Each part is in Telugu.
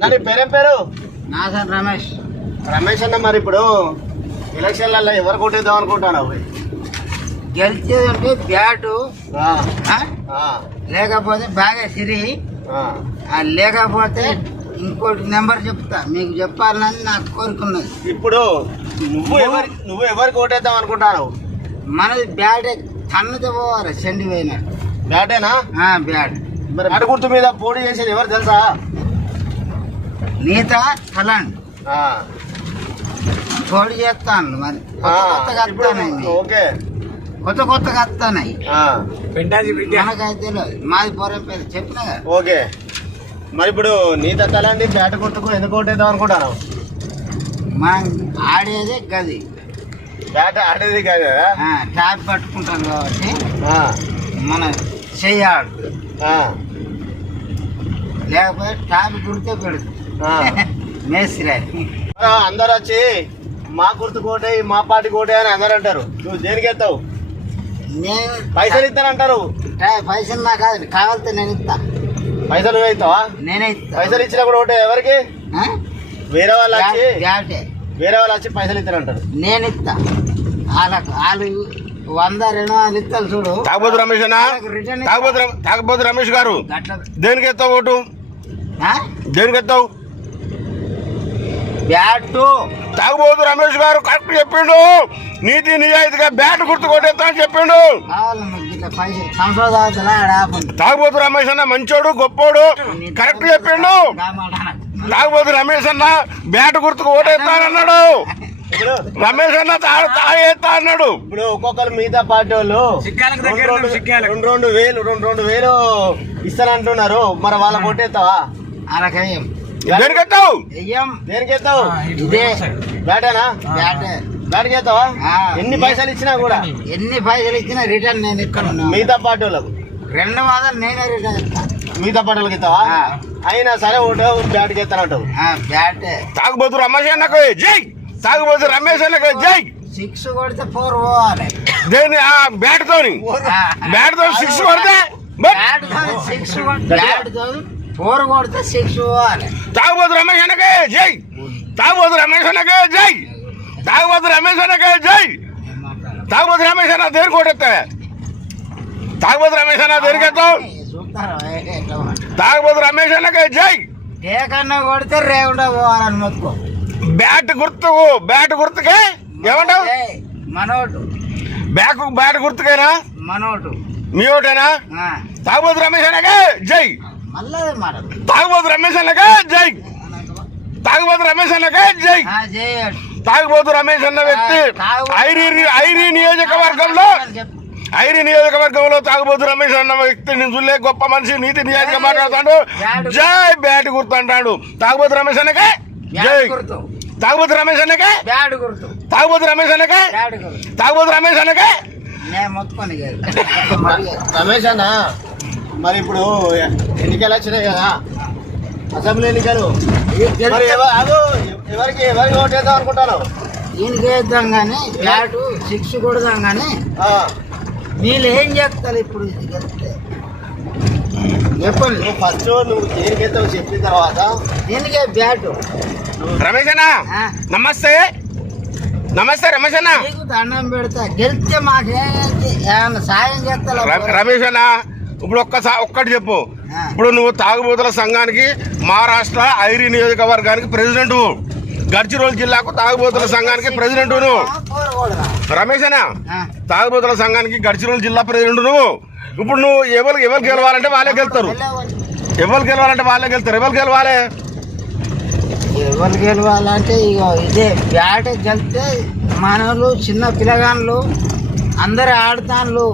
నా నీ పేరేం పేరు? నాసన్ రమేష్. రమేష్ అన్న మరి ఇప్పుడు ఎలక్షన్లలో ఎవరు కొట్టేద్దాం అనుకుంటాను గెలిచేది ఉంటే బ్యాటు లేకపోతే బాగా సిరి. లేకపోతే ఇంకోటి నెంబర్ చెప్తా. మీకు చెప్పాలని నాకు కోరుకున్నది ఇప్పుడు నువ్వు ఎవరి నువ్వు ఎవరికి కొట్టేద్దాం అనుకుంటాను మనది బ్యాట్ తన్నది పోవాలి చెండి పోయినాడు బ్యాటేనా? బ్యాట్. మరి బ్యాట్ గుర్తు మీద పోటీ చేసేది ఎవరు తెలుసా? నీత కలాండ్ ఆ, తోడు చేస్తాను మరి. కొత్త కొత్తగా ఓకే. కొత్త కొత్తగా వస్తానయి ఆ, మనకైతే మాది పోరే పేరు. చెప్పినా కదా? ఓకే. మరి ఇప్పుడు నీ తలాంటి బ్యాట్ గుర్తుకు ఎందుకు కొట్టేద్దాం అనుకుంటాను మనం ఆడేదే గది. బ్యాట్ ఆడేది కాదు కదా? ఆ, ట్యాప్ పట్టుకుంటాం కాబట్టి ఆ, మన చెయ్యాడు. ఆ, లేకపోతే ట్యాప్ గుర్తే పెడుతుంది. మేస్త్రి అందరు వచ్చి మా గుర్తు కోటే మా పార్టీ కోటే అని అందరు అంటారు. నువ్వు దేనికి ఎత్తావు? నేను పైసలు ఇస్తానంటారు ట్యా- పైసలు నాకు కాదు కావాలితే నేను ఇస్తా. పైసలు నువ్వే ఇస్తావా? నేనే ఇస్తా. పైసలు ఇచ్చినా కూడా ఒకటే ఎవరికి? వేరే వాళ్ళు వచ్చి వేరే వాళ్ళు వచ్చి పైసలు ఇస్తారంటారు నేను ఇస్తా. వాళ్ళకు వాళ్ళు వంద రెండు వందలు ఇస్తారు చూడు. తాగబోతు రమేష్ అన్న? తాగబోతు తాగబోతు రమేష్ గారు దేనికి ఎత్తావు ఓటు? దేనికి ఎత్తావు? బ్యాటు తాగబోతు రమేష్ గారు కరెక్ట్ చెప్పిండు. నీతి నిజాయితీగా బ్యాట్ గుర్తు కొట్టేస్తా అని చెప్పిండు. తాగబోతు రమేష్ అన్న మంచోడు గొప్పోడు. కరెక్ట్ చెప్పిండు. తాగబోతు రమేష్ అన్న బ్యాట్ గుర్తుకు ఓటేస్తా అని అన్నాడు. ఇప్పుడు రమేష్ అన్న తాగ తాగేస్తా అన్నాడు. ఇప్పుడు ఒక్కొక్కరు మిగతా పార్టీ వాళ్ళు రెండు రెండు- వేలు రెండు రెండు వేలు ఇస్తానంటున్నారు. మరి వాళ్ళ కొట్టేస్తావా ఎత్తావు? వెయ్యం. దేనికి ఎత్తావు? ఇదే. బ్యాటేనా? బ్యాటే. బ్యాట్కి ఎత్తావా? ఆ. ఎన్ని పైసలు ఇచ్చినా కూడా? ఎన్ని పైసలు ఇచ్చినా రిటర్న్ నేను ఇక్కడ ఉన్నా. మిగతా పార్టీ వాళ్ళకు? రెండు మాదాలు నేనే రిటర్న్ మిగతా పార్టీ వాళ్ళకి ఇస్తావా. అయినా సరే ఒకటే బ్యాట్కి ఎత్తానంటావు ఆ, బ్యాటే. తాగబోతు రమేష్ అన్నకు జై! తాగబోతు రమేష్ అన్నకు జై! సిక్స్ కొడితే ఫోర్ పోవాలి. దేని? ఆ బ్యాట్ తోని. బ్యాట్తో సిక్స్ కొడితే బ్యాట్ సిక్స్ బ్యాట్ తోని ఫోర్ కొడితే పోవాలి తాగుబోతు రమేష్ అన్నకే జై. తాగుబోతు రమేష్ అన్నకే జై. తాగుబోతు రమేష్ అన్నకే జై. తాగుబోతు రమేష్ అన్న దేనికి కొట్టేస్తా తాగుబోతు రమేష్ అన్న దేనికి ఎత్తావు? చూస్తారా? ఏ- ఎట్లా ఉంది? తాగుబోతు రమేష్ అన్నకే జై. టేకన్నా కొడితే రేకుండా పోవాలని మొత్తుకో. బ్యాట్ గుర్తు బ్యాట్ గుర్తుకే ఏమంటావు? మనోటు బ్యాక్ బ్యాట్ గుర్తుకేనా? మనోటు మీ ఆ, తాగుబోతు రమేష్ అన్నకే జై. తాగుబోతు రమేష్ అన్నకే జై. తాగుబోతు రమేష్ అన్నకే జై. తాగుబోతు రమేష్ అన్న వ్యక్తి ఐరి ఐరి నియోజకవర్గంలో. ఐరి నియోజకవర్గంలో తాగుబోతు రమేష్ అన్న వ్యక్తి నిజులే గొప్ప మనిషి నీతి నియోజక మాట్లాడుతాడు. జై బ్యాట్ గుర్తు అంటాడు. తాగుబోతు రమేష్ అన్నకే జై. తాగుబోతు రమేష్ అన్నకే తాగుబోతు రమేష్ అన్నకే తాగుబోతు రమేష్ అన్నకే రమేష్ అన్న మరి ఇప్పుడు ఎన్నికలు వచ్చినాయి కదా. అసెంబ్లీ ఎన్నికలు. మరి ఎవ- అదో ఎవరికి ఎవరికి ఓటేద్దాం అనుకుంటాను దీనికి వేద్దాం కానీ బ్యాట్ సిక్స్ కొడదాం కానీ ఆ, వీళ్ళు ఏం చేస్తారు ఇప్పుడు? ఇది? చెప్పండి ఫస్ట్ నువ్వు దేనికి ఎత్తావు చెప్పిన తర్వాత? దీనికే బ్యాట్ రమేష్ అన్న నమస్తే. నమస్తే రమేష్ అన్న దండం పెడతా. గెలిస్తే మాకే ఏమన్నా సాయం చేస్తా రమేష్ అన్న ఇప్పుడు ఒక్కసారి ఒక్కటి చెప్పు. ఇప్పుడు నువ్వు తాగుబోతుల సంఘానికి మహారాష్ట్ర ఐరి నియోజకవర్గానికి ప్రెసిడెంట్. గడ్చిరోల్ జిల్లాకు తాగుబోతుల సంఘానికి ప్రెసిడెంట్ నువ్వు రమేష్ అన్న తాగుబోతుల సంఘానికి గడ్చిరోల్ జిల్లా ప్రెసిడెంట్ నువ్వు ఇప్పుడు నువ్వు ఎవరు ఎవరు గెలవాలంటే వాళ్ళే గెలుస్తారు ఎవరు గెలవాలంటే వాళ్ళే గెలుస్తారు ఎవరు గెలవాలి? ఎవరు గెలవాలంటే ఇక ఇదే బ్యాట్ గెలిస్తే మనలు చిన్న పిల్లగాళ్ళు అందరు ఆడతాన్లు.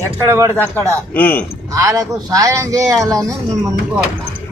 ఎక్కడ పడితే అక్కడ. వాళ్ళకు సాయం చేయాలని ముందుకు వస్తా